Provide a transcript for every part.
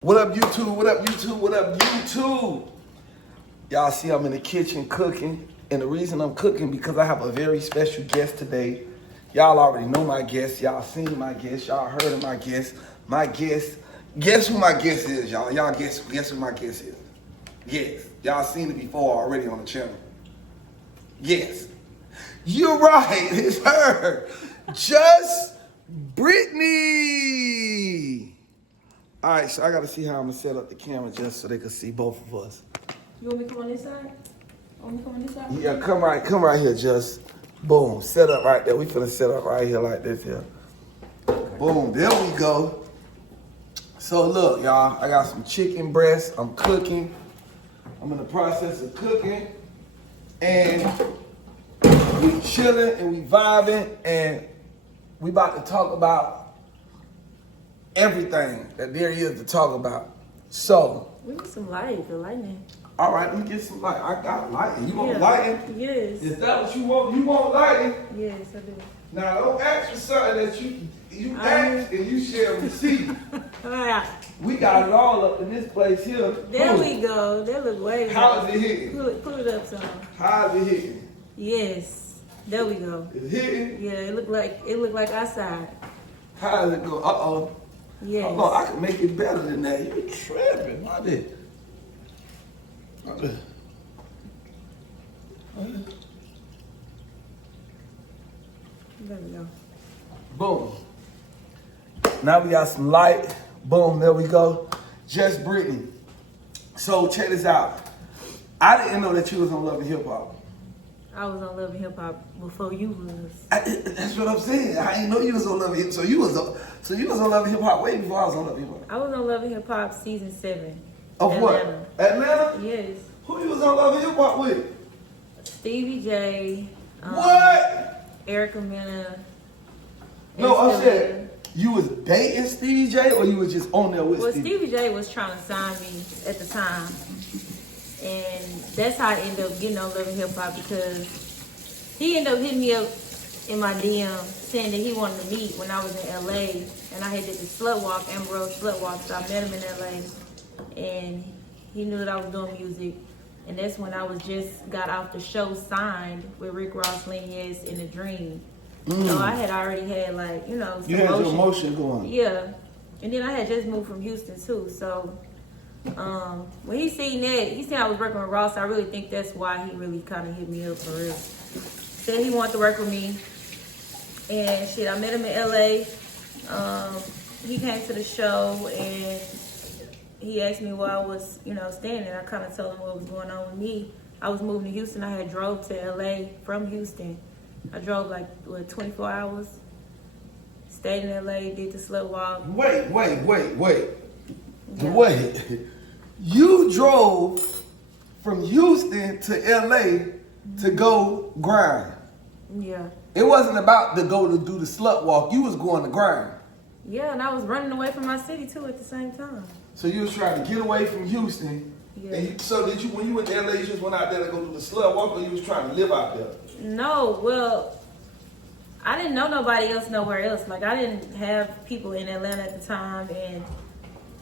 What up, YouTube? What up, YouTube? What up, YouTube? Y'all see I'm in the kitchen cooking, and the reason I'm cooking because I have a very special guest today. Y'all already know my guest. Y'all seen my guest. Y'all heard of my guest. My guest. Guess who my guest is, y'all? Y'all guess who my guest is? Yes. Y'all seen it before already on the channel. Yes. You're right. It's her. Just Brittany. All right, so I got to see how I'm going to set up the camera just so they can see both of us. You want me to come on this side? Want me to come on this side? Yeah, come right here, just. Boom, set up right there. We finna set up right here like this here. Boom, there we go. So look, y'all, I got some chicken breasts. I'm cooking. I'm in the process of cooking. And we chilling and we vibing and we about to talk about everything that there is to talk about. So. We need some light, the lightning. All right, let me get some light. I got lighting. You want lighting? Yes. Is that what you want? You want lighting? Yes, I do. Now, don't ask for something that you ask and you shall receive. We got it all up in this place here. There we go. That look way better. How is it hitting? Pull it up some. How is it hitting? Yes. There we go. It's hitting? Yeah, it look like outside. How does it go? Uh-oh. Yes. Uh-oh, I can make it better than that. You tripping. Why did? There we go. Boom. Now we got some light. Boom, there we go. Just Brittany. So check this out. I didn't know that you was on Love and Hip Hop. I was on Love and Hip Hop before you was. That's what I'm saying. I didn't know you was on Love and Hip Hop. So you was on Love and Hip Hop way before I was on Love and Hip Hop. I was on Love and Hip Hop season 7. Of Atlanta. what? Atlanta? Yes. Who you was on Love and Hip Hop with? Stevie J. What? Erica Mena. No, I said you was dating Stevie J or you was just on there with Stevie? Stevie J was trying to sign me at the time. And that's how I ended up getting on Love and Hip Hop because he ended up hitting me up in my DM saying that he wanted to meet when I was in LA. And I had did the Slut Walk, Amber Rose Slut Walk, so I met him in LA. And he knew that I was doing music. And that's when I was just got off the show signed with RickRoss, Yes, in a Dream. So I had already had some you had your motion going. Yeah. And then I had just moved from Houston too. So when he seen that, he said I was working with Ross. I really think that's why he really kind of hit me up for real. Said he wanted to work with me. And shit, I met him in LA. He came to the show and he asked me where I was, staying, and I kind of told him what was going on with me. I was moving to Houston. I had drove to LA from Houston. I drove 24 hours. Stayed in LA, did the Slut Walk. Wait. Yeah. Wait. You drove from Houston to LA to go grind. Yeah. It wasn't about to go to do the Slut Walk. You was going to grind. Yeah, and I was running away from my city too at the same time. So you was trying to get away from Houston. Yeah. And when you went to LA, you just went out there to go do the Slut Walk, or you was trying to live out there? No, well, I didn't know nobody else nowhere else. I didn't have people in Atlanta at the time, and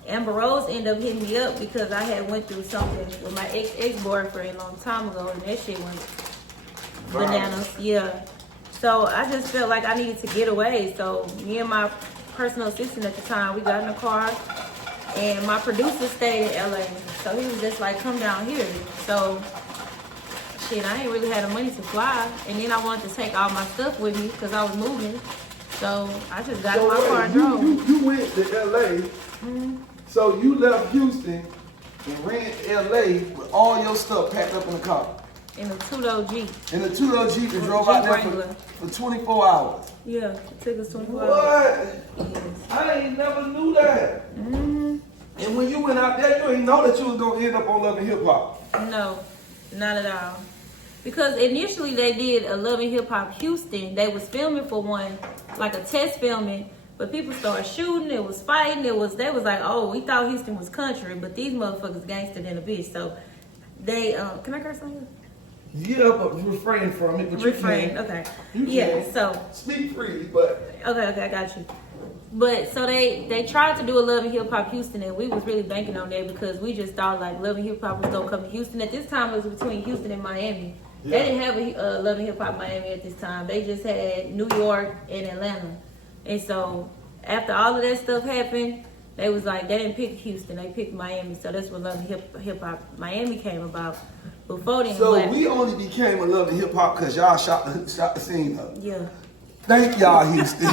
Amber Rose ended up hitting me up because I had went through something with my ex-boyfriend a long time ago, and that shit went bananas. Yeah. So I just felt like I needed to get away. So me and my personal assistant at the time, we got in the car, and my producer stayed in LA. So he was just like, come down here. So shit, I ain't really had the money to fly. And then I wanted to take all my stuff with me because I was moving. So I just got in my car and drove. You went to LA. Mm-hmm. So you left Houston and ran to LA with all your stuff packed up in the car. In a two-door Jeep. In a two-door Jeep and drove out there for 24 hours. Yeah, it took us 24 hours. Yes. I ain't never knew that. Mm-hmm. And when you went out there, you ain't know that you was gonna end up on Love and Hip Hop. No, not at all. Because initially they did a Love and Hip Hop Houston. They was filming for one, like a test filming, but people started shooting, it was fighting, they was like, oh, we thought Houston was country, but these motherfuckers gangster than a bitch. So they, can I curse on you? Yeah, but refrain from it. But refrain, you can. Okay. You yeah, can. so. Speak freely, but. Okay, I got you. But so they tried to do a Love and Hip Hop Houston, and we was really banking on that because we just thought like Love and Hip Hop was gonna come to Houston. At this time, it was between Houston and Miami. Yeah. They didn't have a Love and Hip Hop Miami at this time. They just had New York and Atlanta. And so after all of that stuff happened, they was like they didn't pick Houston, they picked Miami. So that's when Love and Hip Hop Miami came about. Before then, so we only became a Love and Hip Hop because y'all shot the scene up. Yeah. Thank y'all, Houston.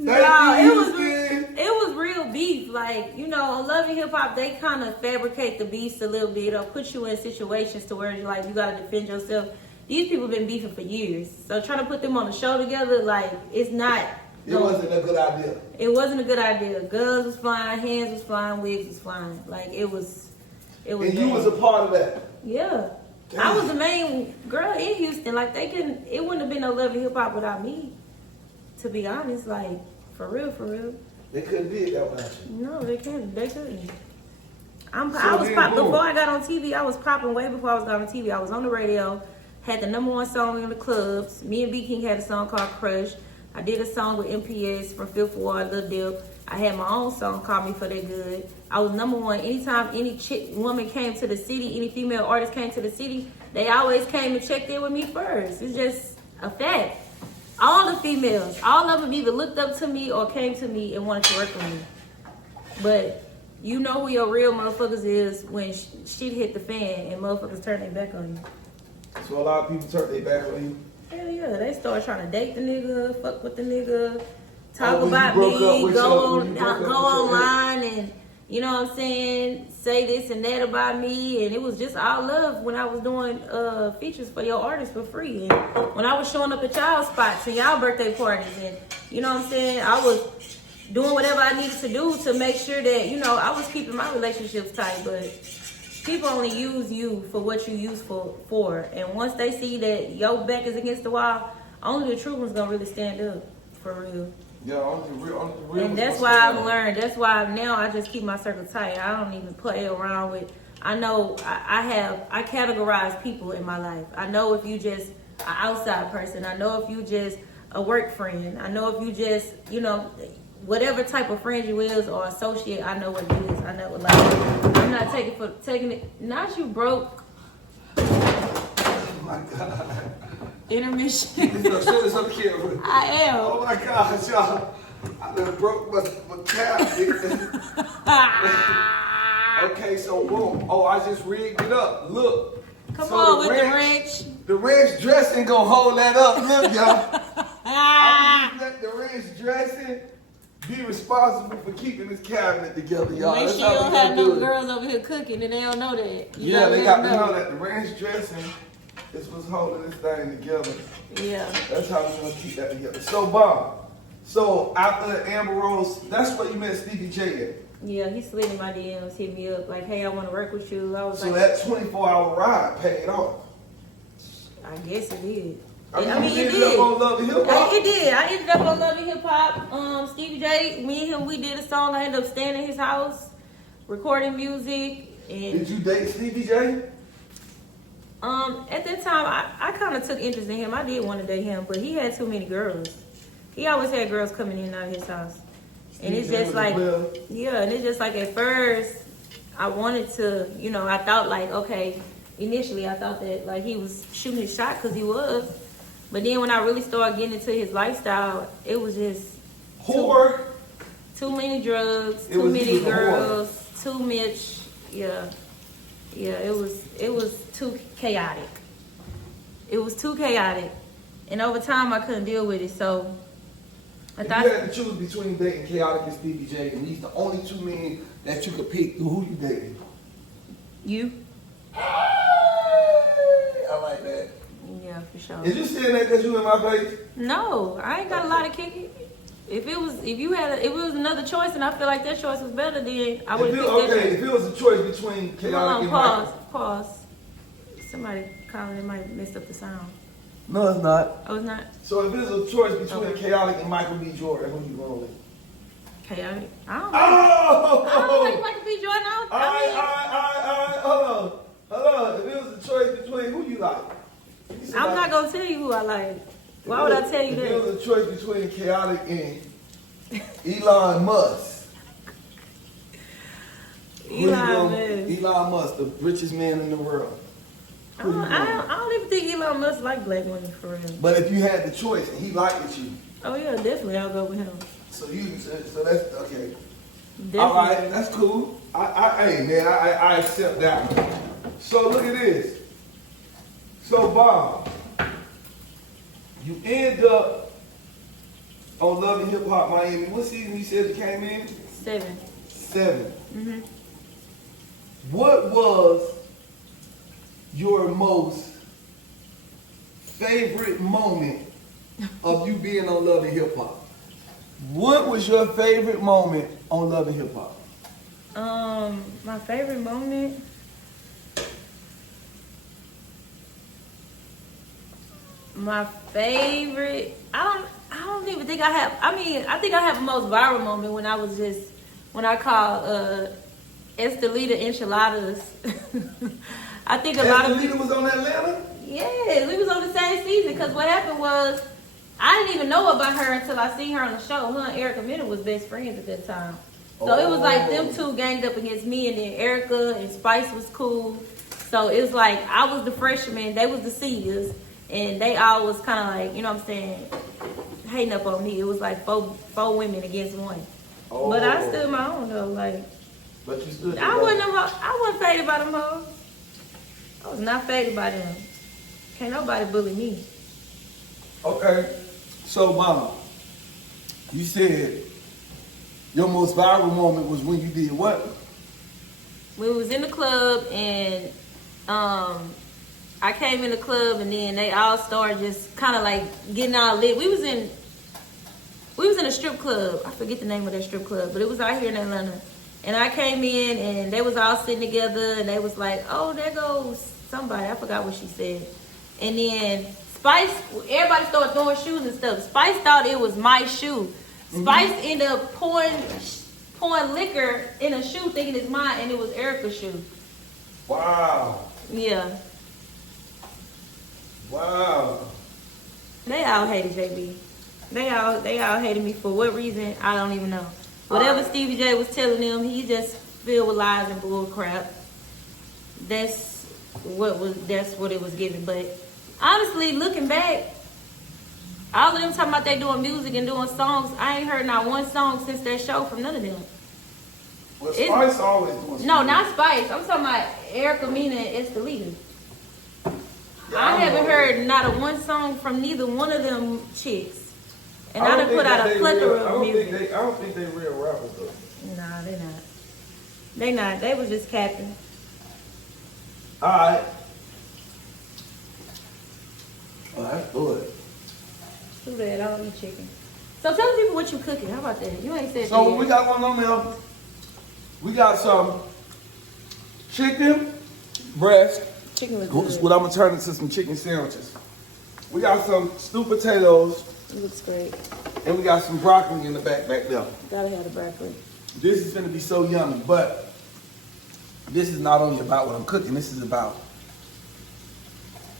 It was real beef. Like, you know, on Love and Hip Hop, they kind of fabricate the beast a little bit or put you in situations to where you're like, you got to defend yourself. These people been beefing for years. So trying to put them on the show together, like, it's not. It wasn't a good idea. It wasn't a good idea. Guns was flying, hands was flying, wigs was flying. Like, it was. And bad. You was a part of that. Yeah. Damn. I was the main girl in Houston. Like, it wouldn't have been no Love and Hip Hop without me. To be honest, like, for real. They couldn't be it that way. No, they couldn't. Before I got on TV, I was popping way before I was on TV. I was on the radio, had the #1 song in the clubs. Me and B King had a song called Crush. I did a song with MPS from Fifth Ward, Lil Dip. I had my own song called Me For That Good. I was #1. Anytime any woman came to the city, any female artist came to the city, they always came and checked in with me first. It's just a fact. All the females, all of them either looked up to me or came to me and wanted to work with me. But you know who your real motherfuckers is when shit hit the fan and motherfuckers turn their back on you. So a lot of people turn their back on you? Hell yeah, they start trying to date the nigga, fuck with the nigga, talk about me, go online and, you know what I'm saying, say this and that about me. And it was just all love when I was doing features for your artists for free. And when I was showing up at y'all spots and y'all birthday parties and, you know what I'm saying, I was doing whatever I needed to do to make sure that, you know, I was keeping my relationships tight. But people only use you for what you useful for. And once they see that your back is against the wall, only the true ones gonna really stand up, for real. Yeah, only the real and that's why I've learned. That's why now I just keep my circle tight. I don't even play around with. I know I categorize people in my life. I know if you just an outside person. I know if you just a work friend. I know if you just, you know, whatever type of friend you is or associate. I know what it is. I know what like. I'm not taking it. Not you broke. Oh my God. Intermission. Show this on the camera. I am. Oh my gosh, y'all. I done broke my calf. Okay, so boom. Oh, I just rigged it up. Look. Come on with the wrench. The wrench dressing gonna hold that up. Look, y'all. I'm gonna let the wrench dressing be responsible for keeping this cabinet together, y'all. Make sure you don't have no girls over here cooking and they don't know that. Yeah, they got to know that the ranch dressing is what's holding this thing together. Yeah. That's how we're going to keep that together. So, Bob, so after Amber Rose, that's where you met Stevie J at? Yeah, he slid in my DMs, hit me up, like, hey, I want to work with you. I was so like, that 24-hour ride paid off? I guess it did. I mean, it did. Up on Love and Hip Hop? It did. I ended up on Love and Hip Hop. Stevie J, me and him, we did a song. I ended up staying in his house, recording music. And did you date Stevie J? At that time, I kind of took interest in him. I did want to date him, but he had too many girls. He always had girls coming in and out of his house. And it's just like, yeah, and it's just like at first, I wanted to, you know, I thought like, okay, initially I thought that like he was shooting his shot because he was. But then when I really started getting into his lifestyle, it was just too many drugs, too many girls, too much. Yeah, it was too chaotic. It was too chaotic, and over time I couldn't deal with it. So I thought you had to choose between dating Chaotic and Stevie J, and these the only two men that you could pick. Who you dating? You. I like that. Yeah, for sure. Is you saying that because you in my face? No, I ain't got a lot of kicking. If it was another choice, and I feel like that choice was better, then I would. Okay, if it was a choice between Chaotic and Michael. Pause. Somebody calling, it might mess up the sound. No, it's not. Oh, it's not. So if it's a choice between Chaotic and Michael B. Jordan, who you going with? Chaotic. I don't know. I don't think Michael B. Jordan. All right. Hold on. If it was a choice between who you like. I'm not gonna tell you who I like. Why would I tell you If that? there was a choice between Chaotic and Elon Musk. Elon Musk, the richest man in the world. I don't even think Elon Musk like black women for real. But if you had the choice and he liked you. Oh yeah, definitely I'll go with him. So that's okay. Definitely. All right, that's cool. I accept that one. So look at this. So Bob, you end up on Love and Hip Hop Miami. What season you said you came in? 7. 7. Mm-hmm. What was your most favorite moment of you being on Love and Hip Hop? What was your favorite moment on Love and Hip Hop? My favorite moment. My favorite. I don't even think I have. I mean, I think I have a most viral moment when I called Estelita enchiladas. I think a lot of people was on Atlanta. Yeah, we was on the same season because what happened was I didn't even know about her until I seen her on the show. Her and Erica Mena was best friends at that time. So it was like them two ganged up against me, and then Erica and Spice was cool. So it was like I was the freshman, they was the seniors, and they all was kind of like, you know what I'm saying, hating up on me. It was like four women against one. Oh. But I stood my own though, like. But you stood. I wasn't faded by them hoes. I was not faded by them. Can't nobody bully me. Okay, so Mama, you said your most viral moment was when you did what? We was in the club and I came in the club and then they all started just kind of like getting all lit. We was in a strip club. I forget the name of that strip club, but it was out here in Atlanta. And I came in and they was all sitting together and they was like, oh, there goes somebody. I forgot what she said. And then Spice, everybody started throwing shoes and stuff. Spice thought it was my shoe. Spice ended up pouring liquor in a shoe thinking it's mine, and it was Erica's shoe. Wow. Yeah. Wow. They all hated JB. They all hated me for what reason, I don't even know. Whatever Stevie J was telling them, he just filled with lies and bull crap. That's what it was given. But honestly, looking back, all of them talking about they doing music and doing songs, I ain't heard not one song since that show from none of them. Well, Spice always doing. No, not Spice. I'm talking about Erica Mena and Estelita. Yeah, I haven't heard not a one song from neither one of them chicks. And I done put out a plethora of music. I don't think they real rappers though. Nah, they not. They not. They was just capping. Alright. Oh, that's good. Too bad, I don't eat chicken. So tell people what you cooking. How about that? You ain't said So that. we got one on there. We got some chicken breast. Chicken was good. What I'm gonna turn into some chicken sandwiches. We got some stewed potatoes. It looks great. And we got some broccoli in the back there. Gotta have the broccoli. This is gonna be so yummy, but this is not only about what I'm cooking. This is about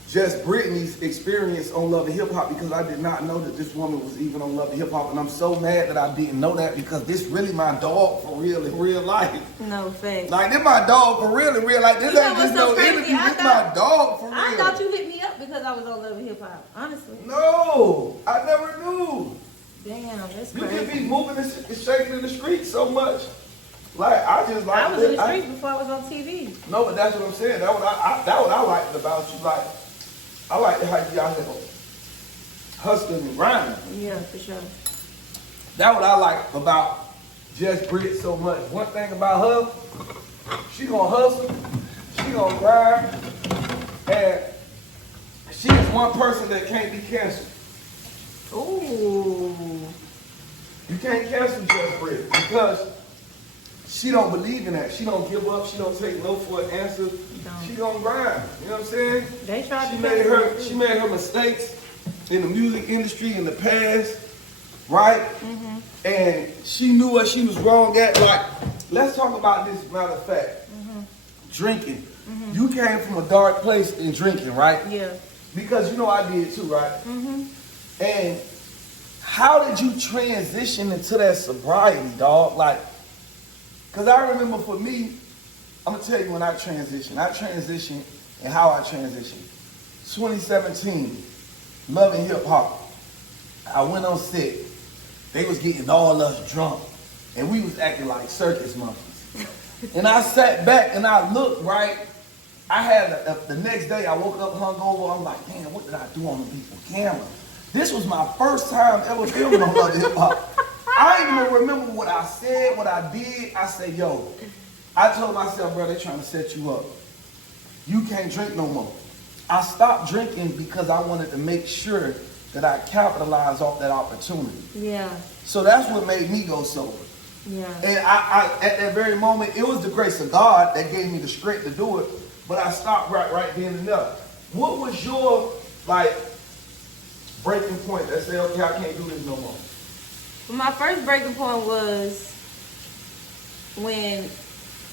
just Brittany's experience on Love and Hip Hop, because I did not know that this woman was even on Love and Hip Hop, and I'm so mad that I didn't know that, because this really my dog for real in real life. No fact. Like, this my dog for real in real life. This ain't just no interview. This my dog for real. I thought you hit me up because I was on Love and Hip Hop. Honestly. No, I never knew. Damn, that's You crazy. can be moving and shaking in the street so much. Like, I was in the streets before I was on TV. No, but that's what I'm saying. That what I liked about you. Like, I like how you out here hustling and grinding. Yeah, for sure. That's what I like about Just Brit so much. One thing about her, she gonna hustle, she gonna grind, and she's one person that can't be canceled. Ooh. You can't cancel Just Brit because she don't believe in that. She don't give up. She don't take no for an answer. She gonna grind. You know what I'm saying? They tried She made her mistakes in the music industry in the past, right? Mm-hmm. And she knew what she was wrong at. Like, let's talk about this matter of fact. Mm-hmm. Drinking. Mm-hmm. You came from a dark place in drinking, right? Yeah. Because you know I did too, right? Mm-hmm. And how did you transition into that sobriety, dog? Like, because I remember for me, I'm going to tell you when I transitioned. I transitioned and how I transitioned. 2017, loving hip hop. I went on set. They was getting all us drunk. And we was acting like circus monkeys. And I sat back and I looked, right? I had, the next day I woke up hungover. I'm like, damn, what did I do on the people camera? This was my first time ever filming on Love Hip Hop. I ain't even remember what I said, what I did. I said, yo, I told myself, bro, they trying to set you up. You can't drink no more. I stopped drinking because I wanted to make sure that I capitalized off that opportunity. Yeah. So that's what made me go sober. Yeah. And I at that very moment, it was the grace of God that gave me the strength to do it. But I stopped right then and there. What was your, like, breaking point that said, okay, I can't do this no more? Well, my first breaking point was when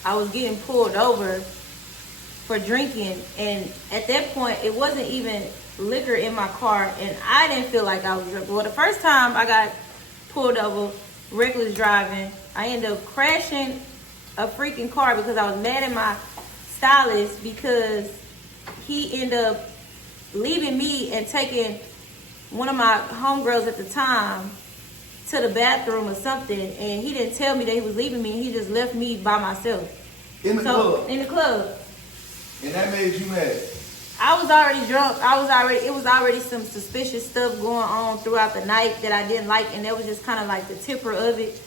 I was getting pulled over for drinking. And at that point, it wasn't even liquor in my car. And I didn't feel like I was drunk. Well, the first time I got pulled over, reckless driving, I ended up crashing a freaking car because I was mad at my stylist because he ended up leaving me and taking one of my homegirls at the time to the bathroom or something, and he didn't tell me that he was leaving me, and he just left me by myself. In the club? In the club. And that made you mad? I was already drunk. It was already some suspicious stuff going on throughout the night that I didn't like, and that was just kind of like the tipper of it.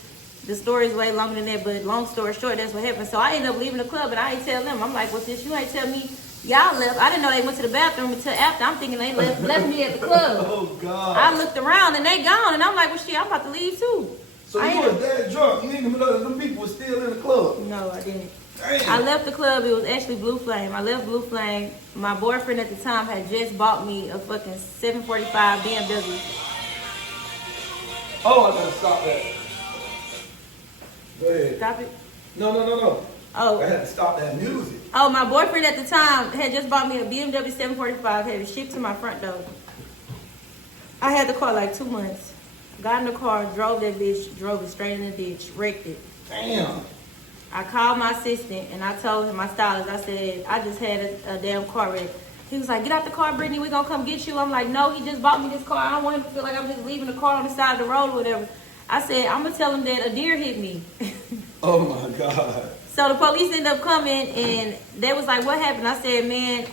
The story's way longer than that, but long story short, that's what happened. So I ended up leaving the club, and I ain't tell them. I'm like, what's this? You ain't tell me y'all left. I didn't know they went to the bathroom until after. I'm thinking they left me at the club. Oh, God. I looked around, and they gone, and I'm like, well, shit, I'm about to leave, too. So you was that drunk? You didn't even know that them people were still in the club? No, I didn't. Damn. I left the club. It was actually Blue Flame. I left Blue Flame. My boyfriend at the time had just bought me a fucking 745 BMW. Oh, I gotta stop that. Go ahead. Stop it? No. Oh. I had to stop that music. Oh, my boyfriend at the time had just bought me a BMW 745, had it shipped to my front door. I had the car like 2 months. Got in the car, drove that bitch, drove it straight in the ditch, wrecked it. Damn. I called my assistant and I told him, my stylist, I said, I just had a damn car wreck. He was like, get out the car, Brittany, we gonna come get you. I'm like, no, he just bought me this car. I don't want him to feel like I'm just leaving the car on the side of the road or whatever. I said, I'm gonna tell him that a deer hit me. Oh my God. So the police ended up coming and they was like, what happened? I said, man,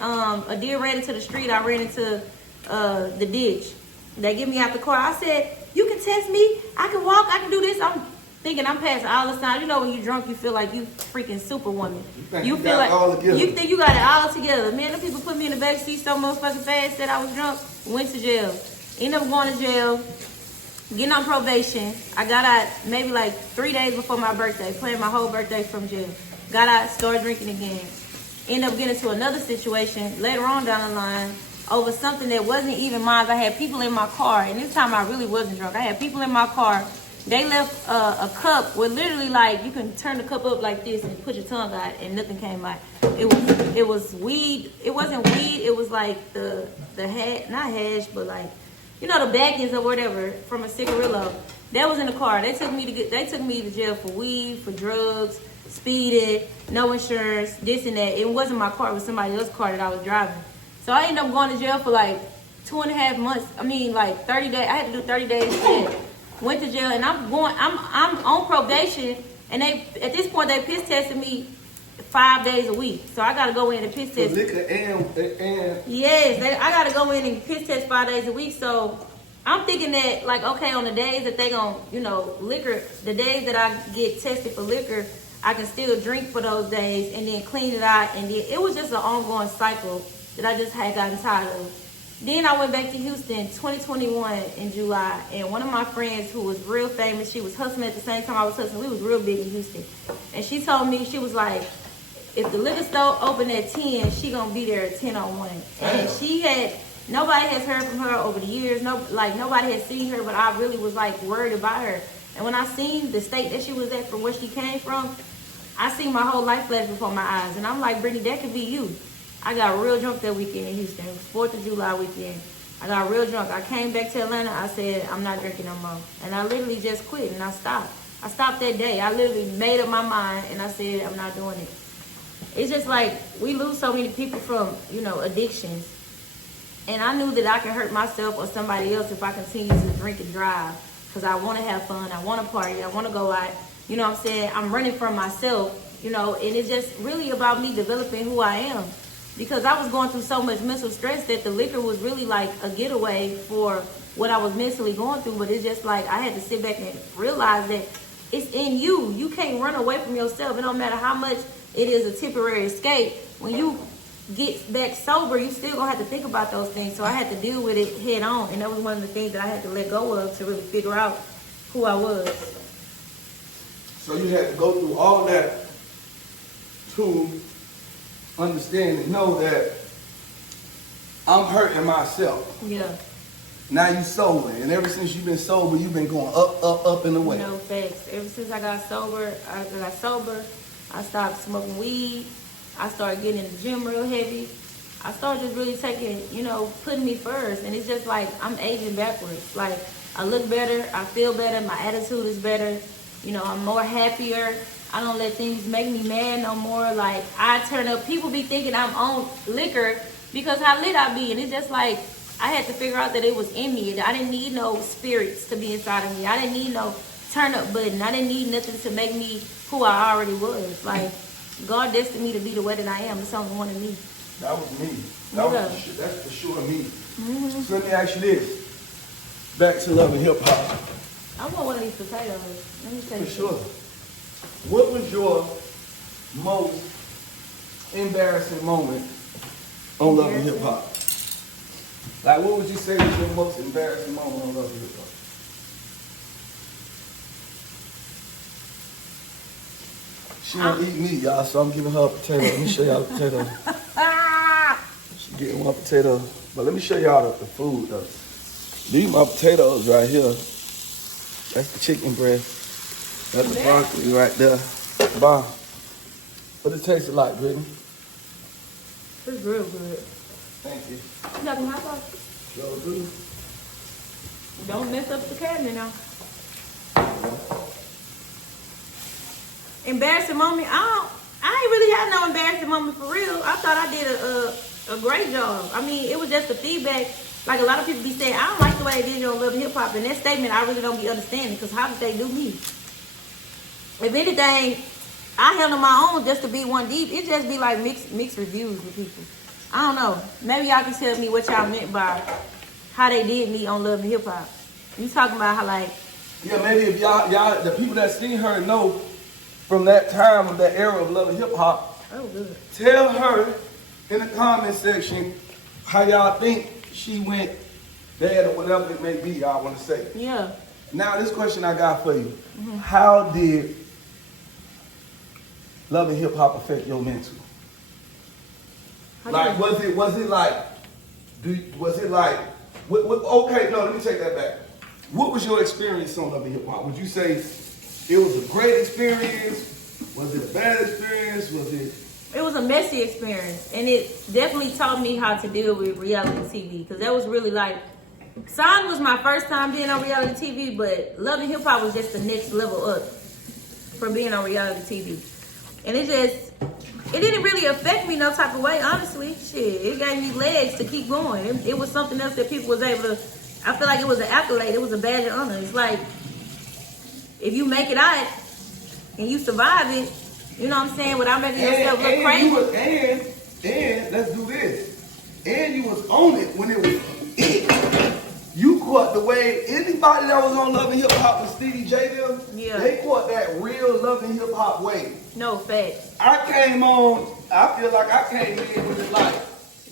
a deer ran into the street. I ran into the ditch. They get me out the car. I said, you can test me. I can walk. I can do this. I'm thinking I'm past all the signs. You know when you're drunk, you feel like you freaking superwoman. You feel like you think you got it all together. Man, the people put me in the back seat so motherfucking fast that I was drunk. Went to jail. Ended up going to jail. Getting on probation. I got out maybe like 3 days before my birthday, playing my whole birthday from jail. Got out, started drinking again. Ended up getting into another situation later on down the line over something that wasn't even mine. I had people in my car, and this time I really wasn't drunk. I had people in my car. They left a cup where literally like you can turn the cup up like this and put your tongue out and nothing came out. It was weed. It wasn't weed. It was like the not hash, but like, you know, the baggings or whatever from a cigarillo. That was in the car. They took me to jail for weed, for drugs, speeding, no insurance, this and that. It wasn't my car. It was somebody else's car that I was driving. So I ended up going to jail for like 2.5 months. I mean, like 30 days. I had to do 30 days jail. Went to jail, and I'm on probation. And they at this point they piss tested me 5 days a week. So I gotta go in and piss test. Liquor and yes, I gotta go in and piss test 5 days a week. So I'm thinking that, like, okay, on the days that they gon', you know, liquor, the days that I get tested for liquor, I can still drink for those days and then clean it out. And then it was just an ongoing cycle that I just had gotten tired of. Then I went back to Houston 2021 in July. And one of my friends who was real famous, she was hustling at the same time I was hustling. We was real big in Houston. And she told me, she was like, if the liquor store open at 10, she gonna be there at 10:01. And she had, nobody has heard from her over the years. Nobody has seen her, but I really was like worried about her. And when I seen the state that she was at from where she came from, I seen my whole life flash before my eyes. And I'm like, Brittany, that could be you. I got real drunk that weekend in Houston. It was 4th of July weekend. I got real drunk. I came back to Atlanta. I said, I'm not drinking no more. And I literally just quit and I stopped. I stopped that day. I literally made up my mind and I said, I'm not doing it. It's just like we lose so many people from, you know, addictions. And I knew that I could hurt myself or somebody else if I continue to drink and drive. Because I want to have fun. I want to party. I want to go out. You know what I'm saying? I'm running from myself, you know, and it's just really about me developing who I am. Because I was going through so much mental stress that the liquor was really like a getaway for what I was mentally going through. But it's just like I had to sit back and realize that it's in you. You can't run away from yourself. It don't matter how much it is a temporary escape. When you get back sober, you still gonna have to think about those things. So I had to deal with it head on. And that was one of the things that I had to let go of to really figure out who I was. So you had to go through all that to understand and know that I'm hurting myself. Yeah. Now you sober, and ever since you've been sober, you've been going up and away. No facts. Ever since I got sober, I stopped smoking weed. I started getting in the gym real heavy. I started just really taking, you know, putting me first. And it's just like I'm aging backwards. Like I look better, I feel better, my attitude is better. You know, I'm more happier. I don't let things make me mad no more. Like I turn up, people be thinking I'm on liquor because how lit I be. And it's just like I had to figure out that it was in me. I didn't need no spirits to be inside of me. I didn't need no turn up button. I didn't need nothing to make me who I already was. Like God destined me to be the way that I am. It's only one of me. That was me. That's for sure me. Mm-hmm. So let me ask you this. Back to Love and Hip Hop. I want one of these potatoes. Let me take For sure. What was your most embarrassing moment on Love and Hip Hop? Like, what would you say was your most embarrassing moment on Love and Hip Hop? She don't eat meat, y'all, so I'm giving her a potato. Let me show y'all the potato. She getting one potato. But let me show y'all the food, though. These my potatoes right here. That's the chicken breast. That's the broccoli right there. Bye. What it tasted like, Brittany? It's real good. Thank you. You got some hot sauce? Sure do. Don't mess up the cabinet now. Embarrassing moment? I ain't really had no embarrassing moment for real. I thought I did a great job. I mean, it was just the feedback. Like a lot of people be saying, I don't like the way they did it on Love and Hip Hop. And that statement, I really don't be understanding because how did they do me? If anything, I handle my own just to be one deep. It just be like mixed reviews with people. I don't know. Maybe y'all can tell me what y'all meant by how they did me on Love and Hip Hop. You talking about how like... Yeah, maybe if y'all, the people that seen her know from that time of that era of Love and Hip Hop, oh, good. Tell her in the comment section how y'all think she went bad or whatever it may be y'all want to say. Yeah. Now this question I got for you. Mm-hmm. How did Love and Hip Hop affect your mental? Like, was it like, okay, no, let me take that back. What was your experience on Love and Hip Hop? Would you say it was a great experience? Was it a bad experience? It was a messy experience, and it definitely taught me how to deal with reality TV, because that was really like, Sign was my first time being on reality TV, but Love and Hip Hop was just the next level up for being on reality TV. And it didn't really affect me no type of way, honestly. Shit, it gave me legs to keep going. It was something else that people was able to, I feel like it was an accolade. It was a badge of honor. It's like, if you make it out and you survive it, you know what I'm saying, without making yourself look crazy. And let's do this. And you was on it when it was it. You caught the way anybody that was on Love and Hip Hop with Stevie J them, they caught that real Love and Hip Hop wave. No facts. I came on, I feel like I came in with it like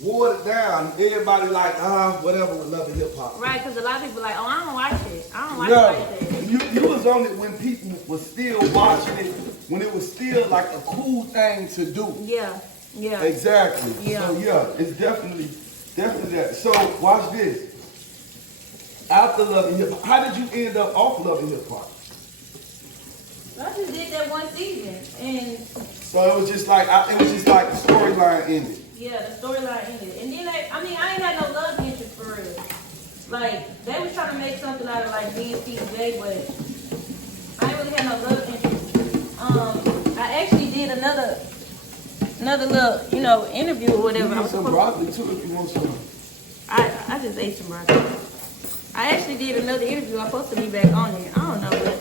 watered down. Everybody like, whatever with Love and Hip Hop. Right, because a lot of people like, oh, I don't watch it. I don't watch it like that. You was on it when people was still watching it, when it was still like a cool thing to do. Yeah. Exactly. Yeah. So yeah, it's definitely that. So watch this. After Love and Hip Hop, how did you end up off Love and Hip Hop? I just did that one season, and so it was just like the storyline ended. Yeah, the storyline ended, and then I ain't had no love interest for real. like, they was trying to make something out of like me and Stevie J, but I ain't really had no love interest. I actually did another little, you know, interview or whatever. You need some broccoli too if you want some. I just ate some broccoli. I actually did another interview. I'm supposed to be back on it. I don't know, but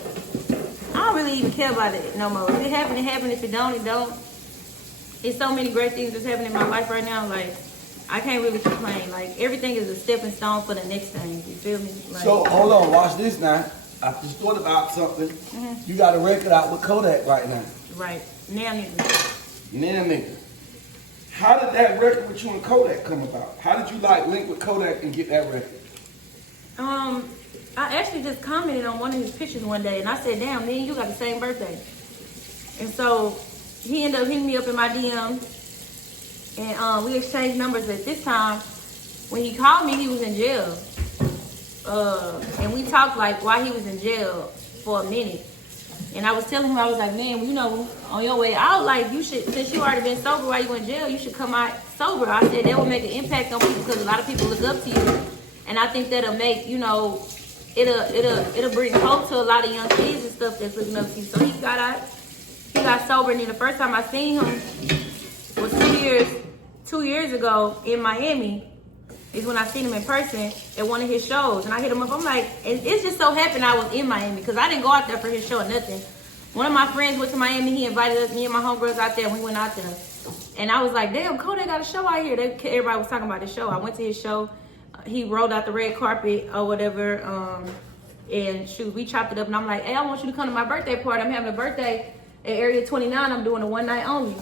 I don't really even care about it no more. If it happen, it happen. If it don't, it don't. It's so many great things that's happening in my life right now. Like, I can't really complain. Like, everything is a stepping stone for the next thing. You feel me? Like, So, hold on. Watch this now. I just thought about something. Mm-hmm. You got a record out with Kodak right now. right. Now, nigga. Now, nigga. How did that record with you and Kodak come about? How did you, like, link with Kodak and get that record? I actually just commented on one of his pictures one day, and I said, damn, me and you got the same birthday. And so he ended up hitting me up in my DM, and we exchanged numbers. At this time, when he called me, he was in jail. And we talked like while he was in jail for a minute. And I was telling him, I was like, man, you know, on your way out, like, you should, since you already been sober while you in jail, you should come out sober. I said that will make an impact on people because a lot of people look up to you. And I think that'll make, you know, it'll bring hope to a lot of young kids and stuff that's looking up to you. So he got out, he got sober, and then the first time I seen him was 2 years ago in Miami. Is when I seen him in person at one of his shows, and I hit him up. I'm like, and it just so happened I was in Miami because I didn't go out there for his show or nothing. One of my friends went to Miami. He invited us, me and my homegirls out there, and we went out there. And I was like, damn, Kodak got a show out here. Everybody was talking about the show. I went to his show. He rolled out the red carpet or whatever, and shoot, we chopped it up. And I'm like, hey, I want you to come to my birthday party. I'm having a birthday at Area 29. I'm doing a one night only.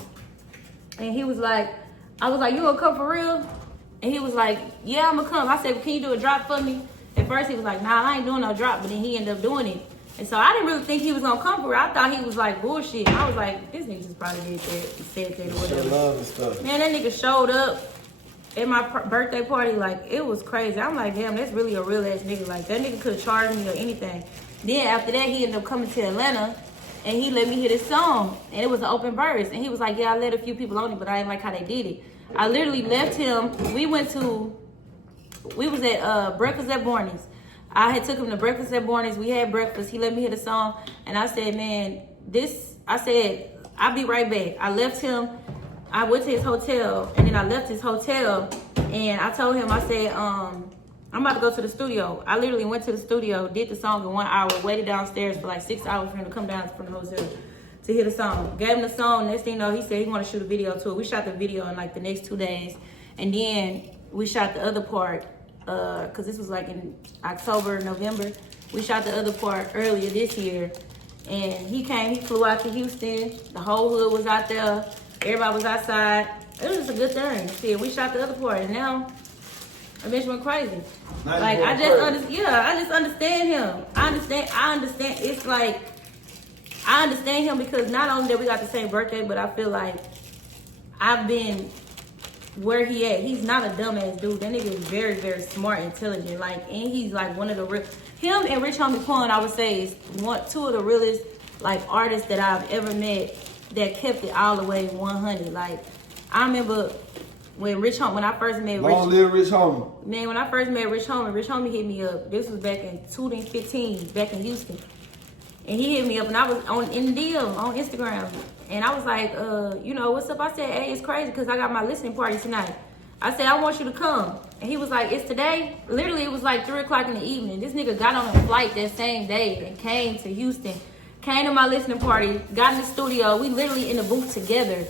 And he was like, I was like, you gonna come for real? And he was like, yeah, I'm gonna come. I said, well, can you do a drop for me? At first he was like, nah, I ain't doing no drop, but then he ended up doing it. And so I didn't really think he was gonna come for real. I thought he was like bullshit. I was like, this nigga just probably did that, he said that or whatever. Love and stuff. Man, that nigga showed up at my birthday party, like, it was crazy. I'm like, damn, that's really a real ass nigga. Like, that nigga could have charged me or anything. Then after that, he ended up coming to Atlanta, and he let me hear this song, and it was an open verse. And he was like, yeah, I let a few people on it, but I didn't like how they did it. I literally left him. We was at breakfast at Barney's. I had took him to breakfast at Barney's. We had breakfast. He let me hear the song, and I said, man, I said, I'll be right back. I left him. I went to his hotel, and then I left his hotel, and I told him, I said, I'm about to go to the studio. I literally went to the studio, did the song in 1 hour, waited downstairs for like 6 hours for him to come down from the hotel to hear the song. Gave him the song. Next thing you know, he said he wanted to shoot a video to it. We shot the video in like the next 2 days, and then we shot the other part, because this was like in October, November. We shot the other part earlier this year, and he flew out to Houston. The whole hood was out there. Everybody was outside. It was just a good thing. See, we shot the other part, and now a bitch went crazy. Nice, like, I just understand him. I understand. It's like, I understand him because not only that we got the same birthday, but I feel like I've been where he at. He's not a dumbass dude. That nigga is very, very smart, intelligent. Like, and he's like one of the real. Him and Rich Homie Quan, I would say, is two of the realest like artists that I've ever met that kept it all the way 100. Like, I remember when I first met Rich. Long live Rich Homie. Man, when I first met Rich Homie hit me up. This was back in 2015, back in Houston. And he hit me up, and I was in the DM on Instagram. And I was like, you know, what's up? I said, hey, it's crazy because I got my listening party tonight. I said, I want you to come. And he was like, it's today? Literally, it was like 3 o'clock in the evening. This nigga got on a flight that same day and came to Houston. Came to my listening party, got in the studio. We literally in the booth together.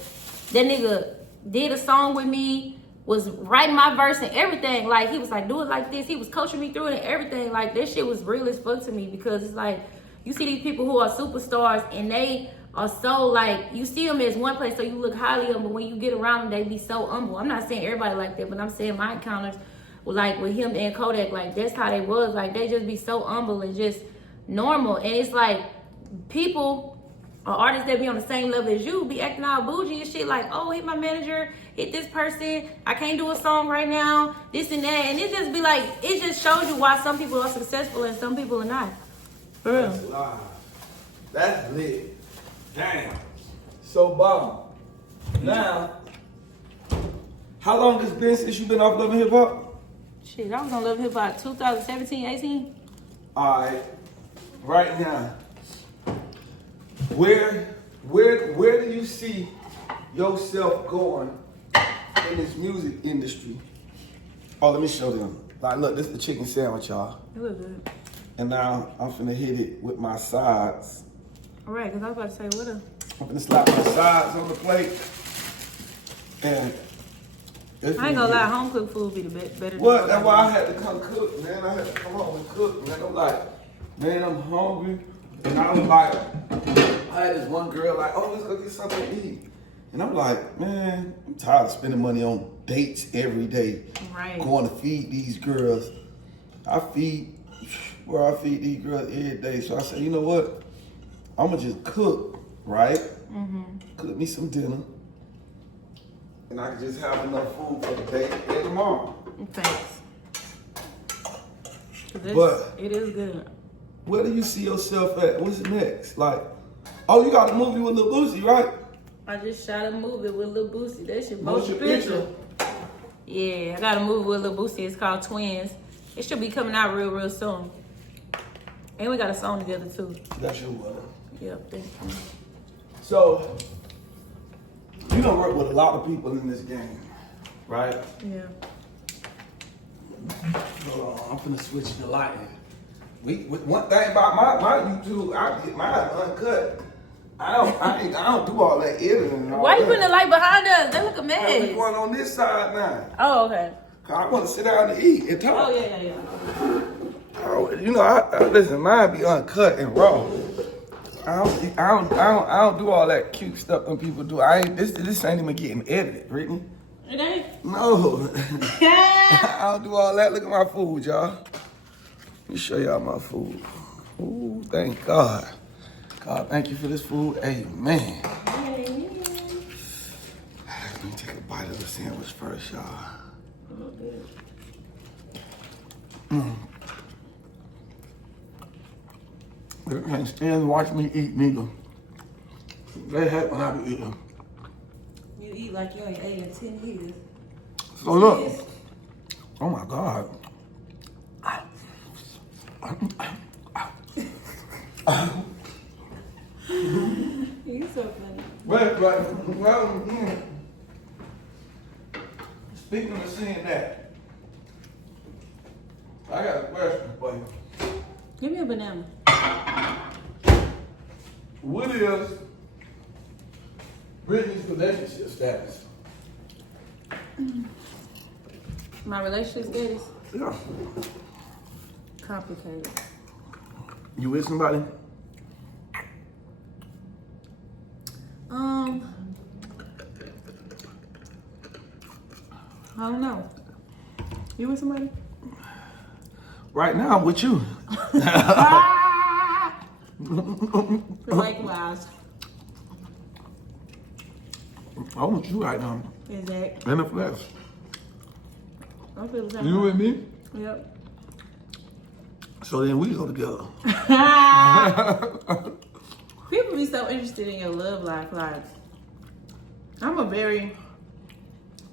That nigga did a song with me, was writing my verse and everything. Like, he was like, do it like this. He was coaching me through it and everything. Like, that shit was real as fuck to me because it's like, you see these people who are superstars and they are so like, you see them as one place so you look highly of them, but when you get around them, they be so humble. I'm not saying everybody like that, but I'm saying my encounters like with him and Kodak, like that's how they was. Like, they just be so humble and just normal. And it's like, people or artists that be on the same level as you be acting all bougie and shit like, oh, hit my manager, hit this person, I can't do a song right now, this and that. And it just be like, it just shows you why some people are successful and some people are not. For real. That's live. That's lit. Damn. So, Bob, now, how long has it been since you've been off Love and Hip Hop? Shit, I was on Love Hip Hop 2017, 18. All right, right now, where do you see yourself going in this music industry? Oh, let me show them. Like, look, this is the chicken sandwich, y'all. It look good. And now I'm finna hit it with my sides. All right, because I was about to say, what a... I'm finna slap my sides on the plate. And I ain't gonna lie, home cooked food be the better. What? That's why I had to come cook, man. I had to come home and cook, man. I'm like, man, I'm hungry. And I was like, I had this one girl like, oh, let's go get something to eat. And I'm like, man, I'm tired of spending money on dates every day. Right. Going to feed these girls. I feed these girls every day. So I said, you know what? I'm gonna just cook, right? Mm-hmm. Cook me some dinner. And I can just have enough food for the day and tomorrow. Thanks. But it is good. Where do you see yourself at? What's next? Like, oh, you got a movie with Lil Boosie, right? I just shot a movie with Lil Boosie. That's your Motion picture. Yeah, I got a movie with Lil Boosie. It's called Twins. It should be coming out real soon. And we got a song together too. That's your one. Yeah, thank you. So, you don't work with a lot of people in this game, right? Yeah. Hold on, I'm finna switch the lighting. One thing about my YouTube, I get mine uncut. I don't do all that editing and all Why you that. putting the light behind us? They look a I'm mess. going on this side now. Oh, okay. I want to sit down and eat and talk. Oh, yeah. Oh, you know, I listen. Mine be uncut and raw. I don't do all that cute stuff when people do. This ain't even getting edited, Brittany. It ain't? No. I don't do all that. Look at my food, y'all. Let me show y'all my food. Ooh, thank God. God, thank you for this food. Amen. Let me take a bite of the sandwich first, y'all. They can't stand to watch me eat neither. They hate when I be eating. You eat like you ain't ate in 10 years. So look. Oh my God. You so funny. Well, speaking of saying that, I got a question for you. Give me a banana. What is Brittany's relationship status? My relationship status? Yeah. Complicated. You with somebody? I don't know. You with somebody? Right now, I'm with you. Likewise. I'm with you right now. Exactly. In the flesh. I feel the same. You with me? Yep. So then we go together. People be so interested in your love life. Like, I'm a very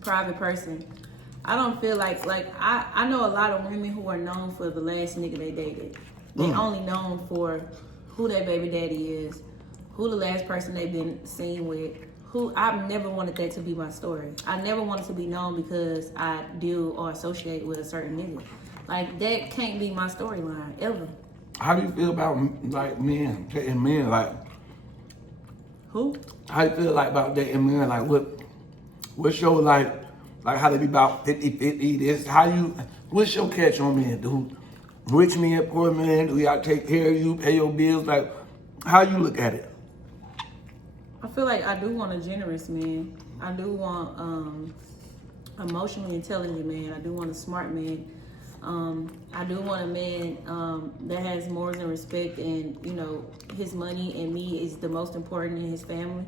private person. I don't feel like I know a lot of women who are known for the last nigga they dated. They only known for who their baby daddy is, who the last person they've been seen with. Who I've never wanted that to be my story. I never wanted to be known because I deal or associate with a certain nigga. Like, that can't be my storyline ever. How do you feel about like men dating men? Like, Who? how you feel like about dating men? Like, what's your like how they be about 50-50? This what's your catch on men? Do rich men, poor men? Do y'all take care of you, pay your bills? Like, how you look at it? I feel like I do want a generous man. I do want emotionally intelligent man. I do want a smart man. I do want a man that has morals and respect, and you know, his money and me is the most important in his family.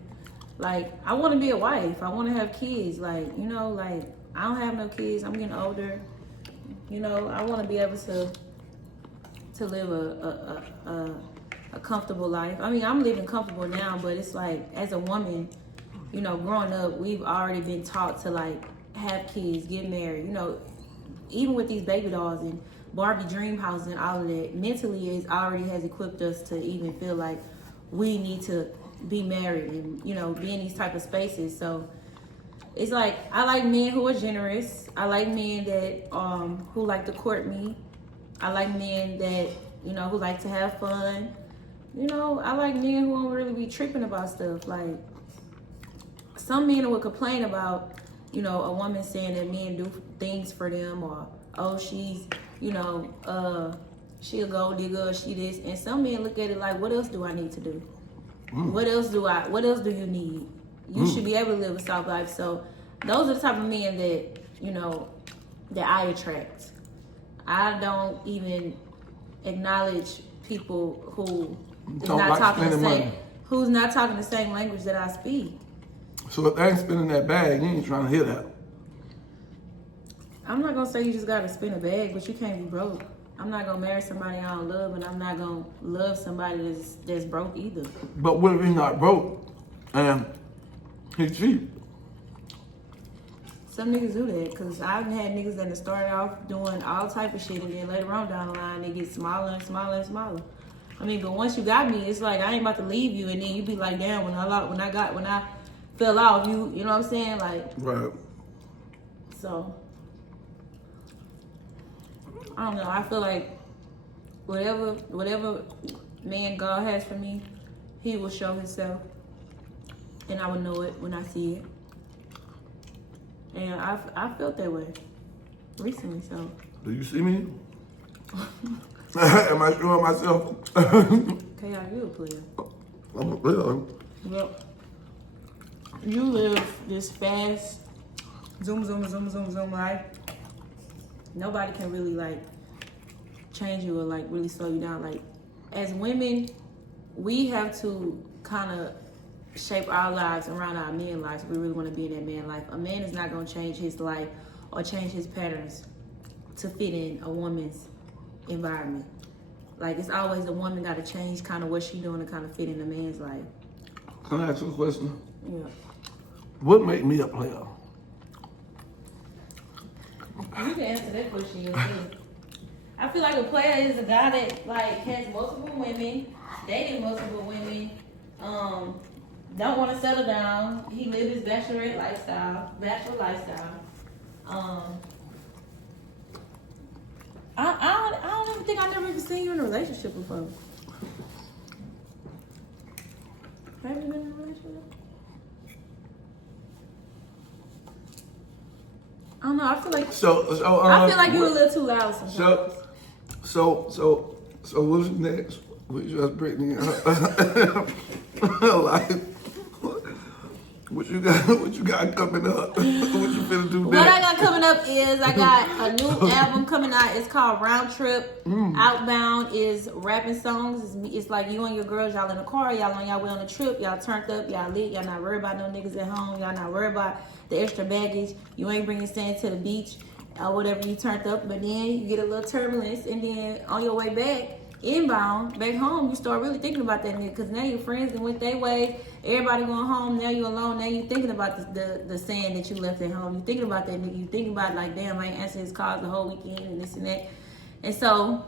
Like, I want to be a wife. I want to have kids. Like, you know, like, I don't have no kids. I'm getting older. You know, I want to be able to live a comfortable life. I mean, I'm living comfortable now, but it's like, as a woman, you know, growing up, we've already been taught to like have kids, get married. You know, even with these baby dolls and Barbie dream houses and all of that, mentally it already has equipped us to even feel like we need to be married and, you know, be in these type of spaces. So it's like, I like men who are generous. I like men that who like to court me. I like men that, you know, who like to have fun. You know, I like men who don't really be tripping about stuff. Like, some men would complain about, you know, a woman saying that men do things for them, or, oh, she's, you know, she a gold digger, or she this. And some men look at it like, what else do I need to do? What else do you need? You should be able to live a soft life. So those are the type of men that, you know, that I attract. I don't even acknowledge people who is not talking the same, who's not talking the same language that I speak. So if they ain't spending that bag, you ain't trying to hear that. I'm not gonna say you just gotta spend a bag, but you can't be broke. I'm not gonna marry somebody I don't love, and I'm not gonna love somebody that's broke either. But what if he's not broke and he's cheap? Some niggas do that, because I've had niggas that started off doing all type of shit, and then later on down the line, they get smaller and smaller and smaller. I mean, but once you got me, it's like I ain't about to leave you, and then you be like, damn, when I fell off, you know what I'm saying? Like, Right. so I don't know. I feel like whatever man God has for me, he will show himself, and I will know it when I see it. And I felt that way recently. So Do you see me? Am I showing myself? okay, are you a player? I'm a player. Well, you live this fast, zoom life. Nobody can really like change you or like really slow you down. Like, as women, we have to kind of shape our lives around our men's lives. We really want to be in that man's life. A man is not going to change his life or change his patterns to fit in a woman's environment. Like, it's always the woman got to change kind of what she doing to kind of fit in the man's life. Can I ask you a question? Yeah. What made me a player? You can answer that question yourself. I feel like a player is a guy that like has multiple women, dated multiple women, don't want to settle down. He live his bachelor lifestyle. I don't even think I've never even seen you in a relationship before. Have you been in a relationship? I don't know. I feel like I feel like you're a little too loud sometimes. So what's next? With just Brittany? Like, what you got coming up? What you finna do next? What I got coming up is I got a new album coming out. It's called Round Trip. Outbound is rapping songs. It's like you and your girls, y'all in the car, y'all on y'all way on a trip, y'all turned up, y'all lit, y'all not worried about no niggas at home, y'all not worried about the extra baggage. You ain't bringing sand to the beach or whatever you turned up, but then you get a little turbulence, and then on your way back, inbound, back home, you start really thinking about that nigga, because now your friends and went their way, everybody going home, now you alone, now you thinking about the sand that you left at home, you thinking about that nigga, you thinking about like, damn, I ain't answered his calls the whole weekend and this and that. And so,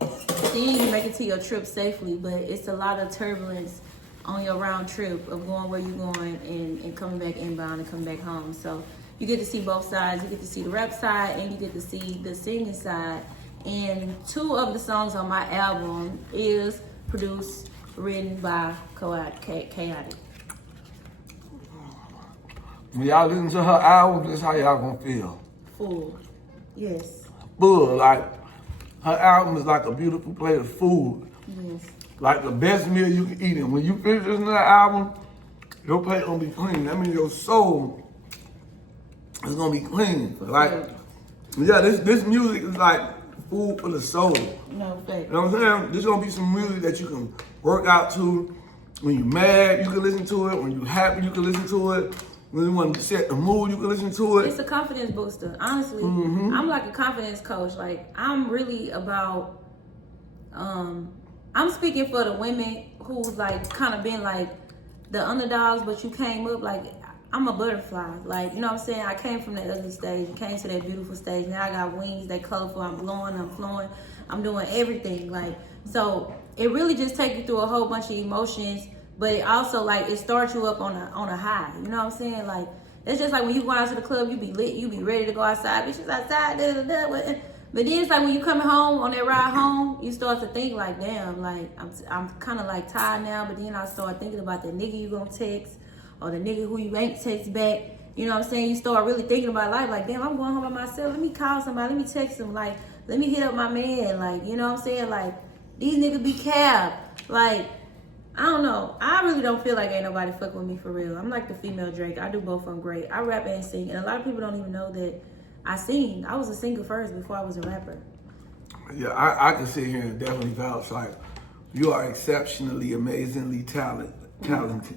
then you make it to your trip safely, but it's a lot of turbulence on your round trip of going where you're going and coming back inbound and coming back home. So you get to see both sides. You get to see the rap side and you get to see the singing side. And 2 of the songs on my album is produced, written by Chaotic. When y'all listen to her album, this how y'all gonna feel. Full. Yes. Full, like, her album is like a beautiful plate of food. Yes. Like the best meal you can eat. And when you finish listening to that album, your plate gonna be clean. That means your soul is gonna be clean. Like, yeah, this music is like food for the soul. No, thank you. know what I'm saying? This gonna be some music that you can work out to. When you're mad, you can listen to it. When you're happy, you can listen to it. When you want to set the mood, you can listen to it. It's a confidence booster. Honestly, I'm like a confidence coach. Like, I'm really about, I'm speaking for the women who's like kind of been like the underdogs, but you came up. Like, I'm a butterfly. Like, you know what I'm saying? I came from that ugly stage, came to that beautiful stage. Now I got wings, they colorful, I'm glowing, I'm flowing, I'm doing everything. Like, so it really just takes you through a whole bunch of emotions, but it also, like, it starts you up on a high. You know what I'm saying? Like, it's just like when you go out to the club, you be lit, you be ready to go outside, bitches outside, But then it's like when you coming home on that ride home, you start to think like, damn, like I'm kind of like tired now. But then I start thinking about the nigga you gonna text or the nigga who you ain't text back. You know what I'm saying? You start really thinking about life. Like, damn, I'm going home by myself. Let me call somebody. Let me text him. Like, let me hit up my man. Like, you know what I'm saying? Like, these niggas be capped. Like, I don't know. I really don't feel like ain't nobody fuck with me for real. I'm like the female Drake. I do both of them great. I rap and sing, and a lot of people don't even know that I sing. I was a singer first before I was a rapper. Yeah, I can sit here and definitely vouch. Like, you are exceptionally, amazingly talented.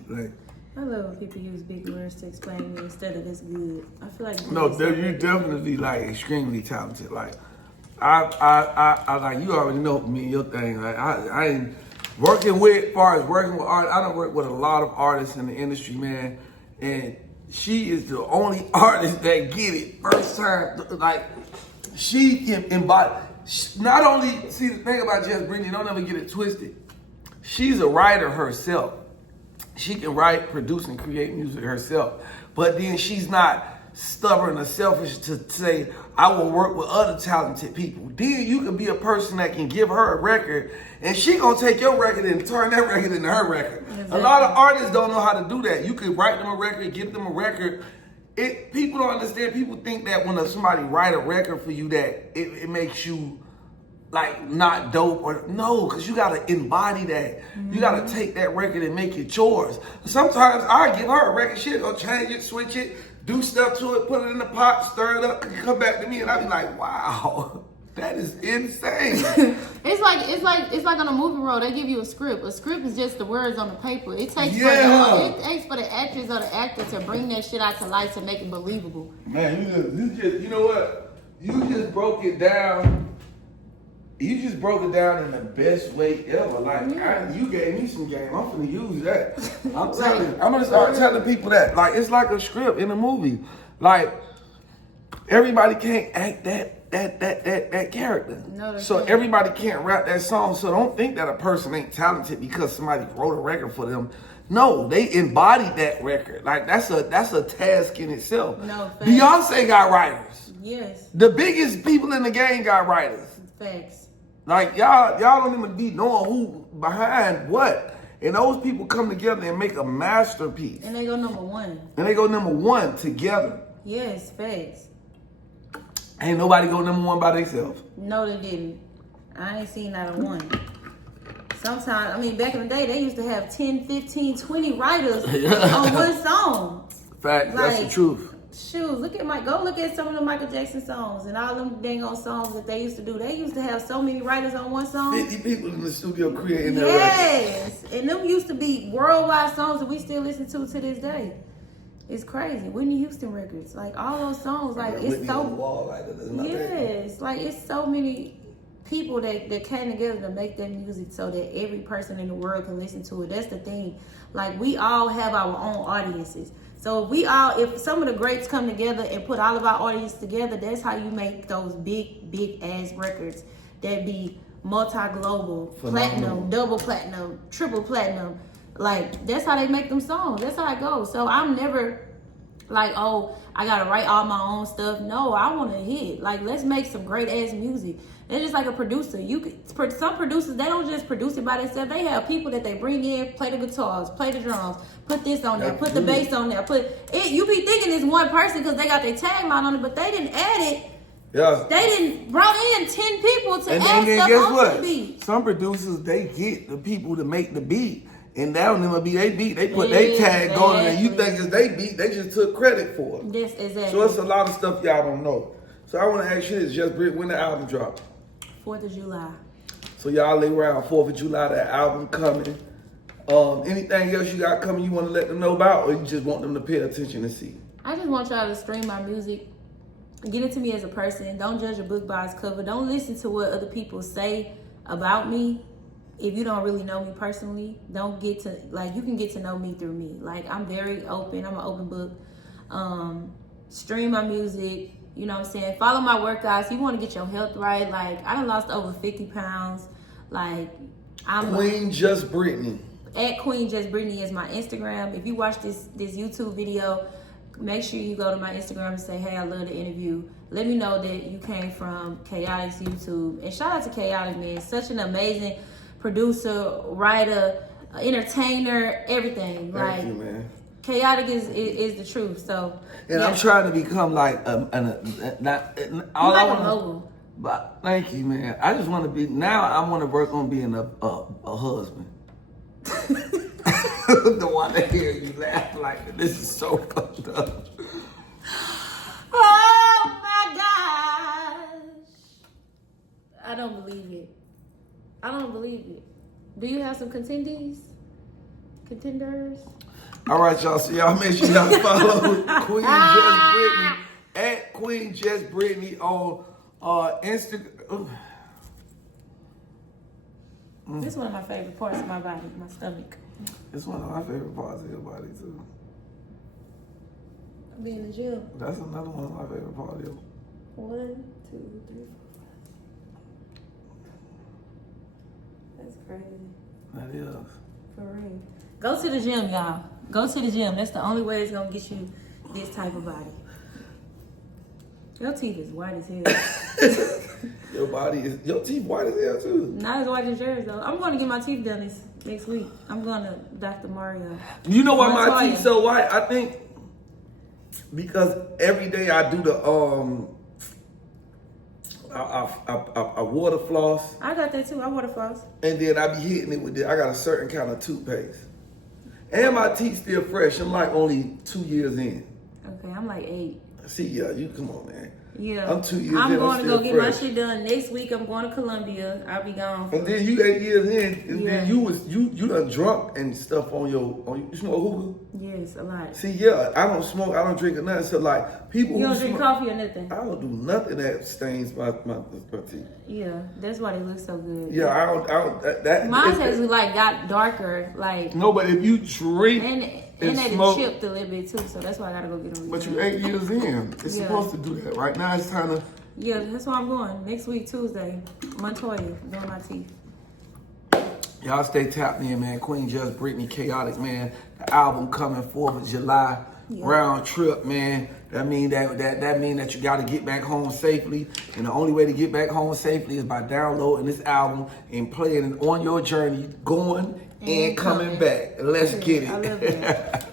Like, I love when people use big words to explain me instead of this good. I feel like no, you're definitely like extremely talented. Like, I like you already know me and your thing. Like, I ain't working with, as far as working with art. I don't work with a lot of artists in the industry, man, and she is the only artist that get it first time. Like, she can embody. Not only, see, the thing about Brittany, don't ever get it twisted. She's a writer herself. She can write, produce, and create music herself. But then she's not stubborn or selfish to say, I will work with other talented people. Then you can be a person that can give her a record, and she gonna take your record and turn that record into her record. Exactly. A lot of artists don't know how to do that. You can write them a record, give them a record. People don't understand. People think that when somebody write a record for you, that it makes you like not dope, or no, because you gotta embody that. Mm-hmm. You gotta take that record and make it yours. Sometimes I give her a record, she'll go change it, switch it, do stuff to it, put it in the pot, stir it up, come back to me, and I'll be like, wow, that is insane. It's like on a movie role, they give you a script. A script is just the words on the paper. It takes for the actors or the actor to bring that shit out to life to make it believable. Man, you know what? You just broke it down. You just broke it down in the best way ever. Like, you gave me some game. I'm finna use that. I'm telling you. I'm gonna start telling people that. Like, it's like a script in a movie. Like, everybody can't act that character. No, so everybody can't rap that song. So don't think that a person ain't talented because somebody wrote a record for them. No, they embodied that record. Like, that's a task in itself. No, facts. Beyonce got writers. Yes. The biggest people in the game got writers. Facts. Like, y'all don't even be knowing who behind what. And those people come together and make a masterpiece. And they go number one. And they go number one together. Yes, facts. Ain't nobody go number one by themselves. No, they didn't. I ain't seen not a one. Sometimes, I mean, back in the day, they used to have 10, 15, 20 writers on one song. Fact, like, that's the truth. Shoot, go look at some of the Michael Jackson songs and all them dang on songs that they used to do. They used to have so many writers on one song. 50 people in the studio creating that record. Yes, and them used to be worldwide songs that we still listen to this day. It's crazy. Whitney Houston records, like all those songs, like it's Whitney so. On the wall, like, yes, like it's so many people that came together to make that music so that every person in the world can listen to it. That's the thing. Like, we all have our own audiences. So if some of the greats come together and put all of our audience together, that's how you make those big ass records that be multi-global, platinum, double platinum, triple platinum. Like, that's how they make them songs. That's how it goes. So I'm never like, oh, I gotta write all my own stuff. No, I want to hit. Like, let's make some great ass music. They're just like a producer. Some producers, they don't just produce it by themselves. They have people that they bring in, play the guitars, play the drums, put this on there, put the bass on there, you be thinking it's one person because they got their tagline on it, but they didn't add it. Yeah. They didn't brought in 10 people to add stuff guess onto what? the beat. Some producers, they get the people to make the beat. And that don't even be they beat. They put their tag on it, and you think it's they beat. They just took credit for it. This exactly. So it's a lot of stuff y'all don't know. So I want to ask you this: when the album drop? 4th of July. So y'all lay around 4th of July. That album coming. Anything else you got coming? You want to let them know about, or you just want them to pay attention and see? I just want y'all to stream my music. Get into me as a person. Don't judge a book by its cover. Don't listen to what other people say about me. if you don't really know me personally, don't get to, like, you can get to know me through me. Like, I'm very open. I'm an open book. Stream my music. You know what I'm saying? Follow my workouts. You want to get your health right. Like, I done lost over 50 pounds. Like, I'm Queen Just Brittany. At Queen Just Brittany is my Instagram. If you watch this YouTube video, make sure you go to my Instagram and say, hey, I love the interview. Let me know that you came from Chaotic's YouTube. And shout out to Chaotic, man. Such an amazing producer, writer, entertainer, everything. Thank you, man. Chaotic is the truth. So, and yeah. I'm trying to become like not all like I want. A mogul. But thank you, man. I just want to be now. I want to work on being a husband. The one to hear you laugh like this is so fucked up. Oh my gosh! I don't believe it. I don't believe it. Do you have some contenders? All right, y'all. So y'all make sure y'all follow Queen Just Brittany at Queen Just Brittany on Instagram. This is one of my favorite parts of my body, my stomach. It's one of my favorite parts of your body too. Being in the gym. That's another one of my favorite parts of your. 1, 2, 3, 4. That's crazy. That is. For real. Go to the gym, y'all. Go to the gym. That's the only way it's gonna get you this type of body. Your teeth is white as hell. Your teeth white as hell too. Not as white as yours though. I'm going to get my teeth done this next week. I'm going to Dr. Mario. You know why my Montoya. teeth so white? I think because every day I do the I water floss. I got that too. I water floss. And then I be hitting it with I got a certain kind of toothpaste. And my teeth still fresh. I'm like only 2 years in. Okay, I'm like 8. See, yeah, you come on, man. Yeah. I'm 2 years in. I'm going to go get fresh. my shit done next week. I'm going to Columbia. I'll be gone. And then you 8 years in, and Yeah. then you done drunk and stuff on you smoke hookah? Yes, a lot. See, yeah, I don't smoke, I don't drink or nothing. So like people You who don't drink smoke, coffee or nothing? I don't do nothing that stains my teeth. Yeah, that's why they look so good. Yeah, I don't that Mine it- has like got darker, like No, but if you drink and and they smoke, chipped a little bit too, so that's why I gotta go get them. but you 8 years in, it's Yeah. supposed to do that. Right now it's time to. Yeah, that's why I'm going next week Tuesday, Montoya, doing my teeth. Y'all stay tapped in, man. Queen Just Brittany, Chaotic, man. The album coming 4th of July. Yeah. Round trip, man. That mean that you got to get back home safely, and the only way to get back home safely is by downloading this album and playing it on your journey, going and coming back. Let's get it. I love that.